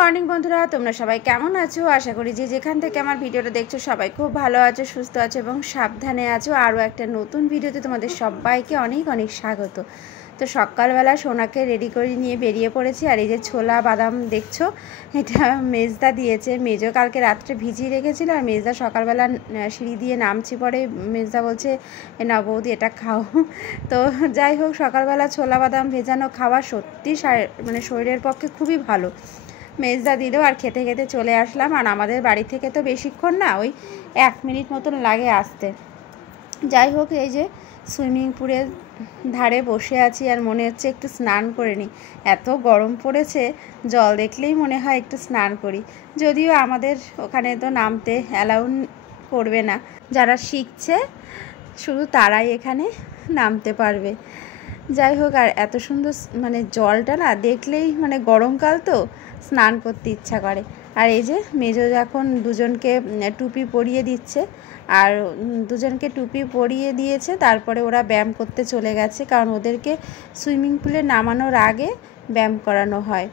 Morning বন্ধুরা, তোমরা সবাই কেমন আছো? আশা করি যে যেখান থেকে আমার ভিডিওটা দেখছো সবাই খুব ভালো আছো, সুস্থ আছো এবং সাবধানে আছো। আরও একটা নতুন ভিডিওতে তোমাদের সবাইকে অনেক অনেক স্বাগত। তো সকালবেলা সোনাকে রেডি করে নিয়ে বেরিয়ে পড়েছি। আর এই যে ছোলা বাদাম দেখছো, এটা মেজদা দিয়েছে। মেজো কালকে রাত্রে ভিজিয়ে রেখেছিল, আর মেজদা সকালবেলা সিঁড়ি দিয়ে নামছি, পরে মেজদা বলছে না বৌদি এটা খাও। তো যাই হোক, সকালবেলা ছোলা বাদাম ভেজানো খাওয়া সত্যি মানে শরীরের পক্ষে খুবই ভালো। মেজদা দিল আর খেতে খেতে চলে আসলাম। আর আমাদের বাড়ি থেকে তো বেশিক্ষণ না, ওই 1 মিনিট মতন লাগে আসতে। যাই হোক, এই যে সুইমিং পুলের ধারে বসে আছি আর মনে হচ্ছে একটু স্নান করে নিই। এত গরম পড়েছে, জল দেখলেই মনে হয় একটু স্নান করি। যদিও আমাদের ওখানে তো নামতে অ্যালাউ করবে না, যারা শিখছে শুধু তারাই এখানে নামতে পারবে। যাই হোক, আর এত সুন্দর মানে জলটা না দেখলেই মানে গরমকাল তো স্নান করতে ইচ্ছা করে। আর এই যে মেজো এখন দুজনকে টুপি পরিয়ে দিচ্ছে, আর দুজনকে টুপি পরিয়ে দিয়েছে, তারপরে ওরা ব্যায়াম করতে চলে গেছে। কারণ ওদেরকে সুইমিং পুলে নামানোর আগে ব্যায়াম করানো হয়,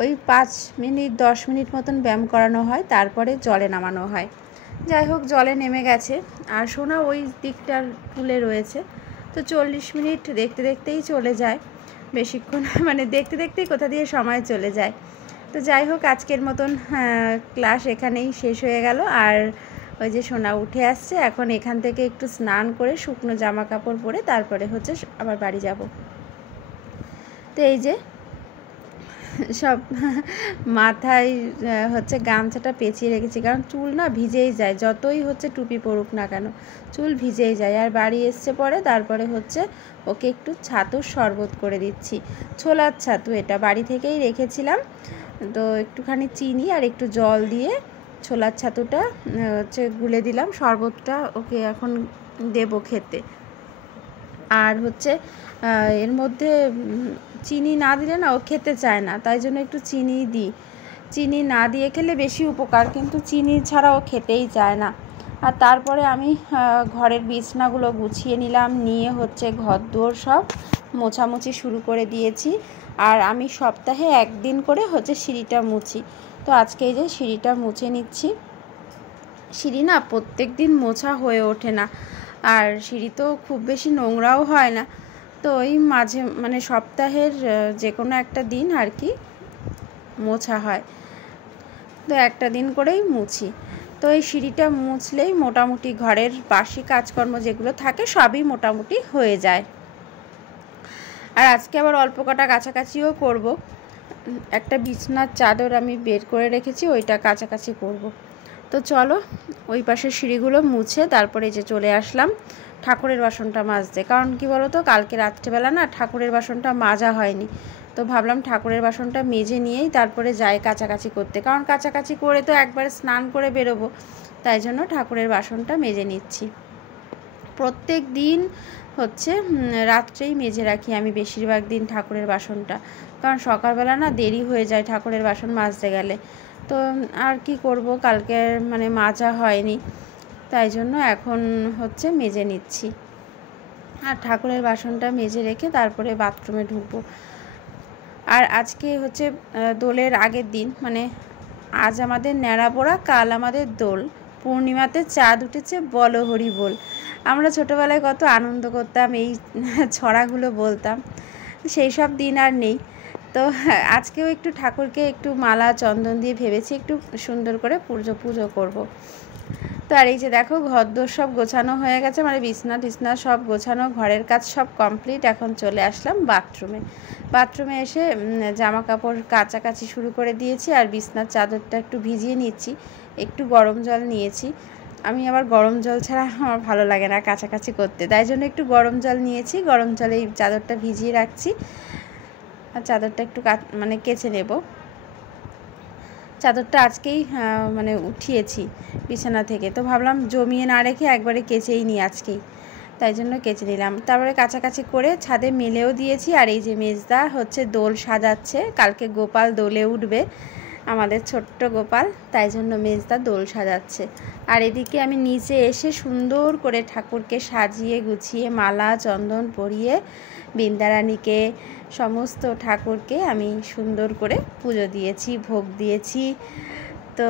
ওই 5 মিনিট 10 মিনিট মতন ব্যায়াম করানো হয়, তারপরে জলে নামানো হয়। যাই হোক, জলে নেমে গেছে আর সোনা ওই দিকটার পুলে রয়েছে। তো 40 মিনিট দেখতে দেখতেই চলে যায়, বেশিক্ষণ মানে দেখতে দেখতেই কোথা দিয়ে সময় চলে যায়। তো যাই হোক, আজকের মতন ক্লাস এখানেই শেষ হয়ে গেল। আর ওই যে সোনা উঠে আসছে, এখন এখান থেকে একটু স্নান করে শুকনো জামা কাপড় পরে তারপরে হচ্ছে আবার বাড়ি যাব। তো এই যে সব মাথায় হচ্ছে গামছাটা পেঁচিয়ে রেখেছি, কারণ চুল না ভিজেই যায়, যতই হচ্ছে টুপি পরুক না কেন চুল ভিজেই যায়। আর বাড়ি এসছে পরে তারপরে হচ্ছে ওকে একটু ছাতুর শরবত করে দিচ্ছি, ছোলার ছাতু। এটা বাড়ি থেকেই রেখেছিলাম, তো একটুখানি চিনি আর একটু জল দিয়ে ছোলার ছাতুটা হচ্ছে গুলে দিলাম, শরবতটা ওকে এখন দেবো খেতে। আর হচ্ছে এর মধ্যে চিনি না দিলে না ও খেতে চায় না, তাই জন্য একটু চিনি দিই। চিনি না দিয়ে খেলে বেশি উপকার, কিন্তু চিনি ছাড়া ও খেতেই চায় না। আর তারপরে আমি ঘরের বিছনাগুলো গুছিয়ে নিলাম, নিয়ে হচ্ছে ঘরদোর সব মোছামুছি শুরু করে দিয়েছি। আর আমি সপ্তাহে 1 দিন করে হচ্ছে সিঁড়িটা মুছি। তো আজকে এই যে সিঁড়িটা মুছে নিচ্ছি। সিঁড়ি না প্রত্যেক দিন মোছা হয়ে ওঠে না, আর সিঁড়ি তো খুব বেশি নোংরাও হয় না। তো ওই মাঝে মানে সপ্তাহের যে কোনো একটা দিন আর কি মোছা হয়, তো একটা দিন করেই মুছি। তো এই সিঁড়িটা মুছলেই মোটামুটি ঘরের বাসি কাজকর্ম যেগুলো থাকে সবই মোটামুটি হয়ে যায়। আর আজকে আবার অল্প কটা কাছাকাছিও করব। একটা বিছনার চাদর আমি বের করে রেখেছি, ওইটা কাছাকাছি করব। তো চলো ওই পাশের সিঁড়িগুলো মুছে তারপরে যে চলে আসলাম ঠাকুরের বাসনটা মাজতে। কারণ কি বলো তো, কালকে রাত্রেবেলা না ঠাকুরের বাসনটা মাজা হয়নি, তো ভাবলাম ঠাকুরের বাসনটা মেজে নিয়েই তারপরে যাই কাচাকাচি করতে। কারণ কাচাকাচি করে তো একবারে স্নান করে বেরোবো, তাই জন্য ঠাকুরের বাসনটা মেজে নিচ্ছি। প্রত্যেক দিন হচ্ছে রাত্রেই মেজে রাখি আমি বেশিরভাগ দিন ঠাকুরের বাসনটা, কারণ সকালবেলা না দেরি হয়ে যায় ঠাকুরের বাসন মাজতে গেলে। তো আর কি করব, কালকে মানে মাজা হয়নি, তাই জন্য এখন হচ্ছে মেজে নিচ্ছি। আর ঠাকুরের বাসনটা মেজে রেখে তারপরে বাথরুমে ঢুকবো। আর আজকে হচ্ছে দোলের আগের দিন, মানে আজ আমাদের ন্যাড়া পোড়া, কাল আমাদের দোল। পূর্ণিমাতে চাঁদ উঠেছে, বলো হরি বল। আমরা ছোটোবেলায় কত আনন্দ করতাম, এই ছড়াগুলো বলতাম, সেই সব দিন আর নেই। তো আজকেও একটু ঠাকুরকে একটু মালা চন্দন দিয়ে ভেবেছি একটু সুন্দর করে পুজো করব। তো আর এই যে দেখো ঘরদোর সব গোছানো হয়ে গেছে, মানে বিছনা টিছনা সব গোছানো, ঘরের কাজ সব কমপ্লিট। এখন চলে আসলাম বাথরুমে এসে জামা কাপড় কাচাকাচি শুরু করে দিয়েছি। আর বিছনার চাদরটা একটু ভিজিয়ে নিচ্ছি, একটু গরম জল নিয়েছি। আমি আবার গরম জল ছাড়া আমার ভালো লাগে না কাচাকাচি করতে, তাই জন্য একটু গরম জল নিয়েছি। গরম জলে এই চাদরটা ভিজিয়ে রাখছি, আর চাদরটা একটু মানে কেচে নেব। চাদরটা আজকেই মানে উঠিয়েছি বিছানা থেকে, তো ভাবলাম জমিয়ে না রেখে একবারে কেচেই নিই আজকেই, তাই জন্য কেচে নিলাম। তারপরে কাছাকাছি করে ছাদে মেলেও দিয়েছি। আর এই যে মেজদা হচ্ছে দোল সাজাচ্ছে, কালকে গোপাল দোলে উঠবে, আমাদের ছোট্ট গোপাল, তাই জন্য মেজদা দোল সাজাচ্ছে। আর এদিকে আমি নিচে এসে সুন্দর করে ঠাকুরকে সাজিয়ে গুছিয়ে মালা চন্দন পরিয়ে বৃন্দারানীকে সমস্ত ঠাকুরকে আমি সুন্দর করে পুজো দিয়েছি, ভোগ দিয়েছি। তো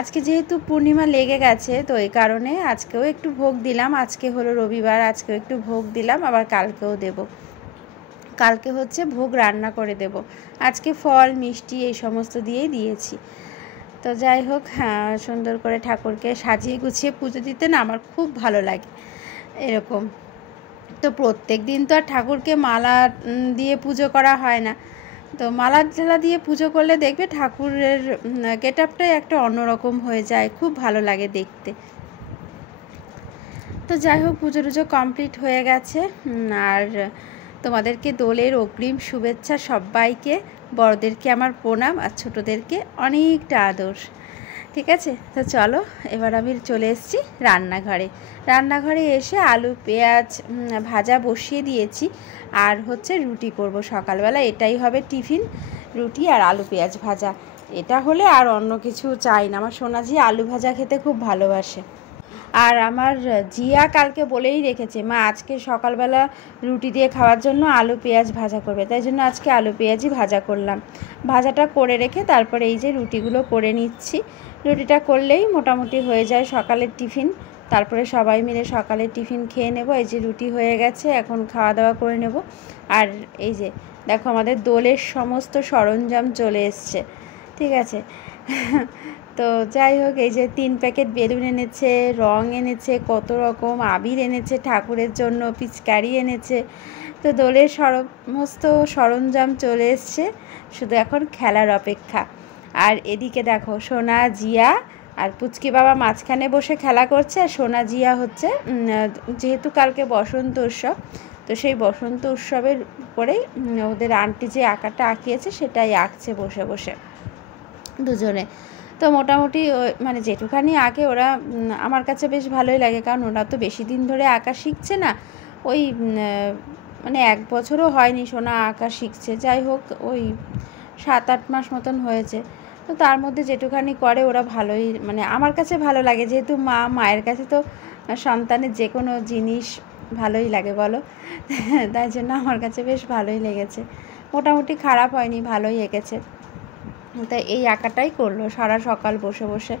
আজকে যেহেতু পূর্ণিমা লেগে গেছে, তো এই কারণে আজকেও একটু ভোগ দিলাম। আজকে হলো রবিবার, আজকেও একটু ভোগ দিলাম, আবার কালকেও দেব। কালকে হচ্ছে ভোগ রান্না করে দেব। আজকে ফল মিষ্টি এই সমস্ত দিয়েই দিয়েছি। তো যাই হোক, হ্যাঁ, সুন্দর করে ঠাকুরকে সাজিয়ে গুছিয়ে পুজো দিতে না আমার খুব ভালো লাগে এরকম। তো প্রত্যেক দিন তো আর ঠাকুরকে মালা দিয়ে পুজো করা হয় না। তো মালা ঝালা দিয়ে পুজো করলে দেখবে ঠাকুরের গেট আপটাই একটা অন্যরকম হয়ে যায়, খুব ভালো লাগে দেখতে। তো যাই হোক, পুজো টুজো কমপ্লিট হয়ে গেছে। আর তোমাদেরকে দোলের অগ্রিম শুভেচ্ছা সবাইকে। বড়দেরকে আমার প্রণাম, আর ছোটোদেরকে অনেকটা আদর। ঠিক আছে, তো চলো এবার আমি চলে এসেছি রান্নাঘরে এসে আলু পেঁয়াজ ভাজা বসিয়ে দিয়েছি। আর হচ্ছে রুটি করব সকালবেলা, এটাই হবে টিফিন, রুটি আর আলু পেঁয়াজ ভাজা। এটা হলে আর অন্য কিছু চাই না। আমার সোনাঝি আলু ভাজা খেতে খুব ভালোবাসে। আর আমার জিয়া কালকে বলেই রেখেছে, মা আজকে সকালবেলা রুটি দিয়ে খাওয়ার জন্য আলু পেঁয়াজ ভাজা করবে, তাই জন্য আজকে আলু পেঁয়াজই ভাজা করলাম। ভাজাটা করে রেখে তারপরে এই যে রুটিগুলো করে নিচ্ছি। রুটিটা করলেই মোটামুটি হয়ে যায় সকালের টিফিন। তারপরে সবাই মিলে সকালের টিফিন খেয়ে নেব। এই যে রুটি হয়ে গেছে, এখন খাওয়া দাওয়া করে নেব। আর এই যে দেখো, আমাদের দোলের সমস্ত সরঞ্জাম চলে এসছে। ঠিক আছে, তো যাই হোক, এই যে 3 প্যাকেট বেলুন এনেছে, রং এনেছে, কত রকম আবির এনেছে ঠাকুরের জন্য, পিচকারি এনেছে। তো দোলের সমস্ত সরঞ্জাম চলে এসছে, শুধু এখন খেলার অপেক্ষা। আর এদিকে দেখো, সোনা জিয়া আর পুচকি বাবা মাঝখানে বসে খেলা করছে। আর সোনা জিয়া হচ্ছে, যেহেতু কালকে বসন্ত উৎসব, তো সেই বসন্ত উৎসবের উপরেই ওদের আন্টি যে আঁকাটা আঁকিয়েছে সেটাই আঁকছে বসে বসে দুজনে। তো মোটামুটি মানে যেটুখানি আঁকে ওরা, আমার কাছে বেশ ভালোই লাগে, কারণ ওরা তো বেশি দিন ধরে আঁকা শিখছে না। ওই মানে 1 বছরও হয়নি সোনা আঁকা শিখছে। যাই হোক, ওই 7-8 মাস মতন হয়েছে। তো তার মধ্যে যেটুখানি করে ওরা ভালোই, মানে আমার কাছে ভালো লাগে। যেহেতু মায়ের কাছে তো সন্তানের যে কোনো জিনিস ভালোই লাগে বলো, তাই জন্য আমার কাছে বেশ ভালোই লেগেছে। মোটামুটি খারাপ হয়নি, ভালোই এঁকেছে। তাই এই আঁকাটাই করলো সারা সকাল বসে বসে।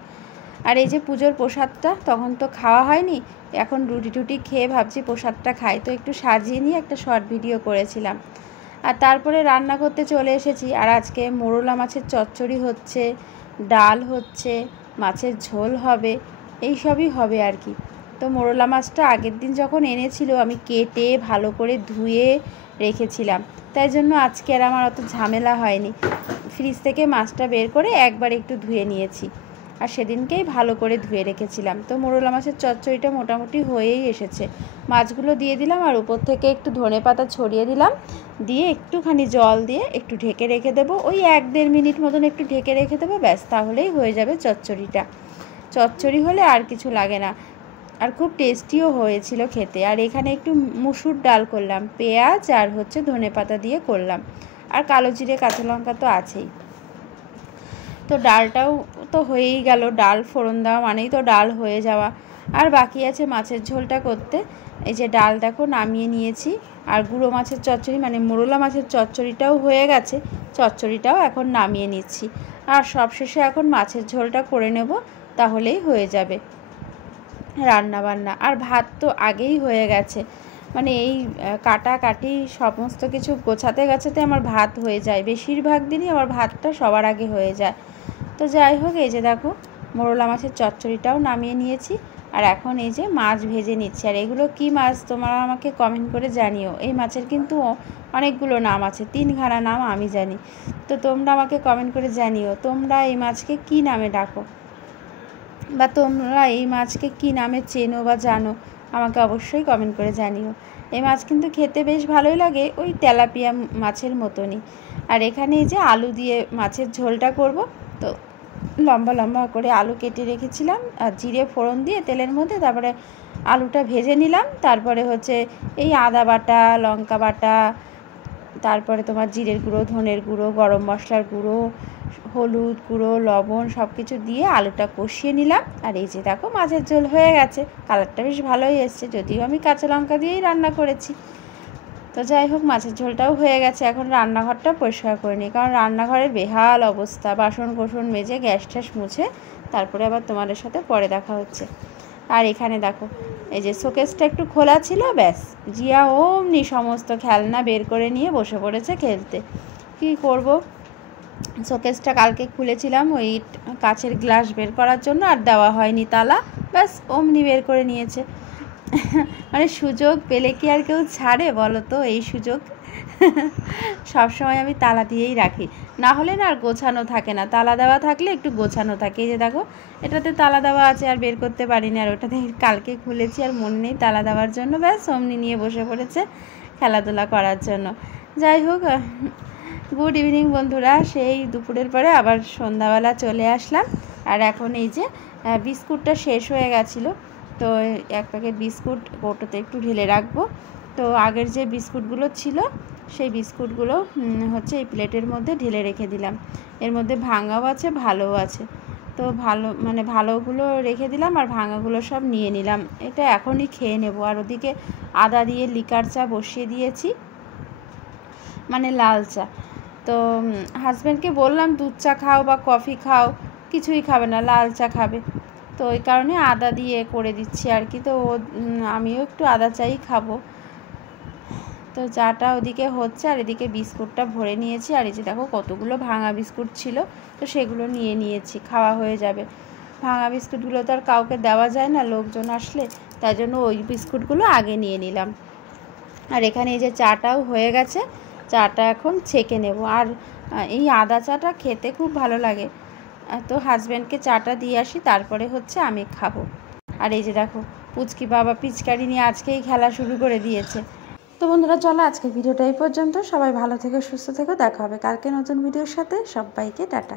আর এই যে পুজোর প্রসাদটা তখন তো খাওয়া হয়নি, এখন রুটি টুটি খেয়ে ভাবছি প্রসাদটা খাই, তো একটু সাজিয়ে নিয়ে একটা শর্ট ভিডিও করেছিলাম। আর তারপরে রান্না করতে চলে এসেছি। আর আজকে মোরলা মাছের চচ্চড়ি হচ্ছে, ডাল হচ্ছে, মাছের ঝোল হবে, এই সবই হবে আর কি। তো মোরলা মাছটা আগের দিন যখন এনেছিল আমি কেটে ভালো করে ধুয়ে রেখেছিলাম, তাই জন্য আজকে আর আমার অত ঝামেলা হয়নি। ফ্রিজ থেকে মাছটা বের করে একবার একটু ধুয়ে নিয়েছি, আর সেদিনকেই ভালো করে ধুয়ে রেখেছিলাম। তো মোরলা মাছের চচ্চড়িটা মোটামুটি হয়েই এসেছে। মাছগুলো দিয়ে দিলাম, আর উপর থেকে একটু ধনেপাতা ছড়িয়ে দিলাম, দিয়ে একটুখানি জল দিয়ে একটু ঢেকে রেখে দেবো। ওই 1-1.5 মিনিট মতন একটু ঢেকে রেখে দেবো, ব্যাস, তাহলেই হয়ে যাবে চচ্চড়িটা। চচ্চড়ি হলে আর কিছু লাগে না, আর খুব টেস্টিও হয়েছিল খেতে। আর এখানে একটু মুসুর ডাল করলাম, পেঁয়াজ আর হচ্ছে ধনেপাতা দিয়ে করলাম, আর কালো জিরে কাঁচা লঙ্কা তো আছেই। তো ডালটাও তো হয়েই গেল, ডাল ফোড়ন দেওয়া মানেই তো ডাল হয়ে যাওয়া। আর বাকি আছে মাছের ঝোলটা করতে। এই যে ডাল দেখো নামিয়ে নিয়েছি, আর গুঁড়ো মাছের চচ্চড়ি মানে মোরলা মাছের চচ্চড়িটাও হয়ে গেছে, চচ্চড়িটাও এখন নামিয়ে নিচ্ছি। আর সবশেষে এখন মাছের ঝোলটা করে নেব, তাহলেই হয়ে যাবে রান্না বান্না। আর ভাত তো আগেই হয়ে গেছে, মানে এই কাটাকাটি সমস্ত কিছু গোছাতে গাছাতে আমার ভাত হয়ে যায়, বেশিরভাগ দিনই আমার ভাতটা সবার আগে হয়ে যায়। তো যাই হোক, এই যে দেখো মোরলা মাছের চচ্চড়িটাও নামিয়ে নিয়েছি, আর এখন এই যে মাছ ভেজে নিচ্ছি। আর এগুলো কি মাছ তোমরা আমাকে কমেন্ট করে জানিও। এই মাছের কিন্তু অনেকগুলো নাম আছে, 3খানা নাম আমি জানি। তো তোমরা আমাকে কমেন্ট করে জানিও তোমরা এই মাছকে কি নামে ডাকো, বা তোমরা এই মাছকে কি নামে চেনো বা জানো, আমাকে অবশ্যই কমেন্ট করে জানিও। এই মাছ কিন্তু খেতে বেশ ভালোই লাগে, ওই তেলাপিয়া মাছের মতনই। আর এখানে এই যে আলু দিয়ে মাছের ঝোলটা করব, তো লম্বা লম্বা করে আলু কেটে রেখেছিলাম, আর জিরে ফোড়ন দিয়ে তেলের মধ্যে তারপরে আলুটা ভেজে নিলাম। তারপরে হচ্ছে এই আদা বাটা, লঙ্কা বাটা, তারপরে তোমার জিরের গুঁড়ো, ধনের গুঁড়ো, গরম মশলার গুঁড়ো, হলুদ গুঁড়ো লবণ সব কিছু দিয়ে আলুটা কষিয়ে নিলাম। আর এই যে দেখো মাছের ঝোল হয়ে গেছে, কালারটা বেশ ভালোই এসছে, যদিও আমি কাঁচা লঙ্কা দিয়েই রান্না করেছি। তো যাই হোক মাছের ঝোলটাও হয়ে গেছে। এখন রান্নাঘরটা পরিষ্কার করে নিই, কারণ রান্নাঘরের বেহাল অবস্থা, বাসন কোসন মেজে গ্যাস ট্যাস মুছে তারপরে আবার তোমাদের সাথে পরে দেখা হচ্ছে। আর এখানে দেখো এই যে শোকেসটা একটু খোলা ছিল, ব্যাস জিয়া অমনি সমস্ত খেলনা বের করে নিয়ে বসে পড়েছে খেলতে। কি করব, শোকেসটা কালকে খুলেছিলাম ওই কাচের গ্লাস বের করার জন্য, আর দেওয়া হয়নি তালা, ব্যাস অমনি বের করে নিয়েছে। মানে সুযোগ পেলে কি আর কেউ ছাড়ে বলো তো, এই সুযোগ সবসময় আমি তালা দিয়েই রাখি, না হলে না আর গোছানো থাকে না। তালা দেওয়া থাকলে একটু গোছানো থাকে। এই যে দেখো এটাতে তালা দেওয়া আছে, আর বের করতে পারিনি, আর ওটাতে কালকে খুলেছি আর মনে নেই তালা দেওয়ার জন্য, ব্যাস অমনি নিয়ে বসে পড়েছে খেলাধুলা করার জন্য। যাই হোক, গুড ইভিনিং বন্ধুরা। সেই দুপুরের পরে আবার সন্ধ্যাবেলা চলে আসলাম। আর এখন এই যে বিস্কুটটা শেষ হয়ে গেছিলো, তো এক প্যাকেট বিস্কুট কৌটোতে একটু ঢেলে রাখবো। তো আগের যে বিস্কুটগুলো ছিল সেই বিস্কুটগুলো হচ্ছে এই প্লেটের মধ্যে ঢেলে রেখে দিলাম। এর মধ্যে ভাঙাও আছে ভালোও আছে, তো ভালোগুলো রেখে দিলাম আর ভাঙাগুলো সব নিয়ে নিলাম। এটা এখনই খেয়ে নেব। আর ওদিকে আদা দিয়ে লিকার চা বসিয়ে দিয়েছি, মানে লাল চা। তো হাজব্যান্ডকে বললাম দুধ চা খাও বা কফি খাও, কিছুই খাবে না, লাল চা খাবে। তো ওই কারণে আদা দিয়ে করে দিচ্ছি আর কি। তো আমিও একটু আদা চাই খাবো। তো চাটা ওদিকে হচ্ছে আর এদিকে বিস্কুটটা ভরে নিয়েছি। আর এই যে দেখো কতগুলো ভাঙা বিস্কুট ছিল, তো সেগুলো নিয়ে নিয়েছি, খাওয়া হয়ে যাবে। ভাঙা বিস্কুটগুলো তো আর কাউকে দেওয়া যায় না লোকজন আসলে, তাই জন্য ওই বিস্কুটগুলো আগে নিয়ে নিলাম। আর এখানে এই যে চাটাও হয়ে গেছে, চাটা এখন ছেঁকে নেব। আর এই আদা চাটা খেতে খুব ভালো লাগে। তো হাজব্যান্ডকে চাটা দিয়ে আসি, তারপরে হচ্ছে আমি খাবো। আর এই যে দেখো পুচকি বাবা পিচকারি নিয়ে আজকেই খেলা শুরু করে দিয়েছে। তো বন্ধুরা চলো আজকে ভিডিওটা এই পর্যন্ত। সবাই ভালো থেকো, সুস্থ থেকো, দেখা হবে কালকে নতুন ভিডিওর সাথে। সবাইকে টাটা।